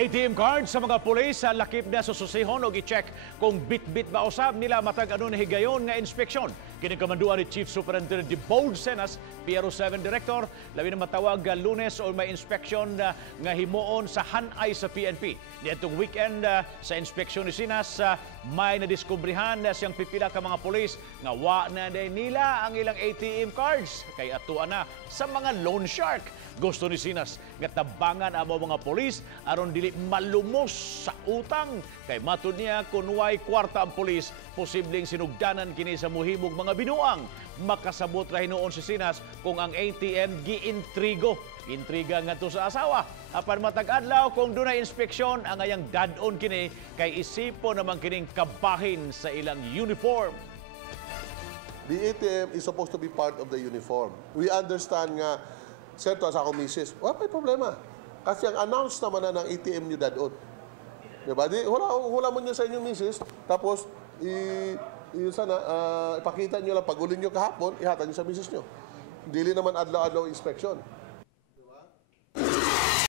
ATM card sa mga pulis sa lakip na sususihon o i-check kung bit-bit ba usab nila matag ano na higayon nga inspeksyon. Kinikamanduan ni Chief Superintendent Quibod Senas, PRO7 Director, labi na matawag Lunes o may inspeksyon nga himuon sa hanay sa PNP. Niadtong weekend sa inspeksyon ni Senas, may nadiskubrihan siyang pipila ka mga pulis nga wa na nila ang ilang ATM cards kay atuan na sa mga loan shark. Gusto ni Senas nga tabangan ang mga pulis aron dili malumos sa utang kay matud niya kun way kwarta ang pulis posibleng sinugdanan kini sa muhimog mga binuang. Makasabot ra hinuon si Senas kung ang ATM giintrigo. Intriga nga to sa asawa. Apan matag adlaw kung dunay inspeksyon ang ayang dadon kini kay isipo naman kining kabahin sa ilang uniform. The ATM is supposed to be part of the uniform. We understand nga certo sa akong misis, wala may problema. Kasi ang announce naman na ng ATM nyo dadon. Diba? Hula mo nyo sa inyong misis, tapos ipakita nyo lang, pag-ulin nyo kahapon, ihatan nyo sa misis nyo. Dili naman adlaw-adlaw inspection.